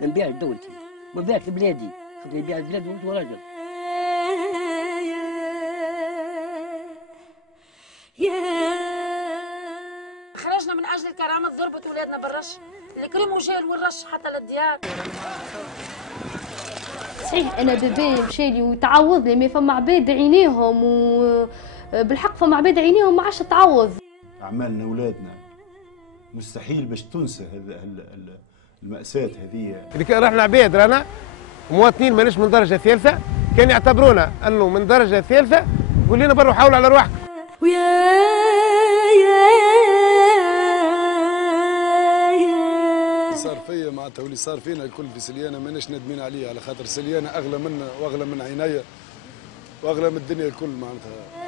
نبيع دولتي ما نبيعش بلادي، خاطر يبيع البلاد وانت راجل. خرجنا من اجل الكرامه، ضربت ولادنا بالرش، الكريم وجال والرش حتى للديار. صحيح انا بابايا مشالي وتعوض لي، ما فما عباد عينيهم وبالحق فما عباد عينيهم ما عادش تعوض. اعمالنا اولادنا مستحيل باش تنسى المأساة هذه. اللي كان رحنا عباد رانا مواطنين ماناش من درجه ثالثه، كان يعتبرونا انه من درجه ثالثه، يقول لنا بروا حاولوا على رواحكم. صار فيا معناتها واللي صار فينا الكل في سليانه ماناش ندمين عليه، على خاطر سليانه اغلى منا واغلى من عينيا واغلى من الدنيا الكل معناتها.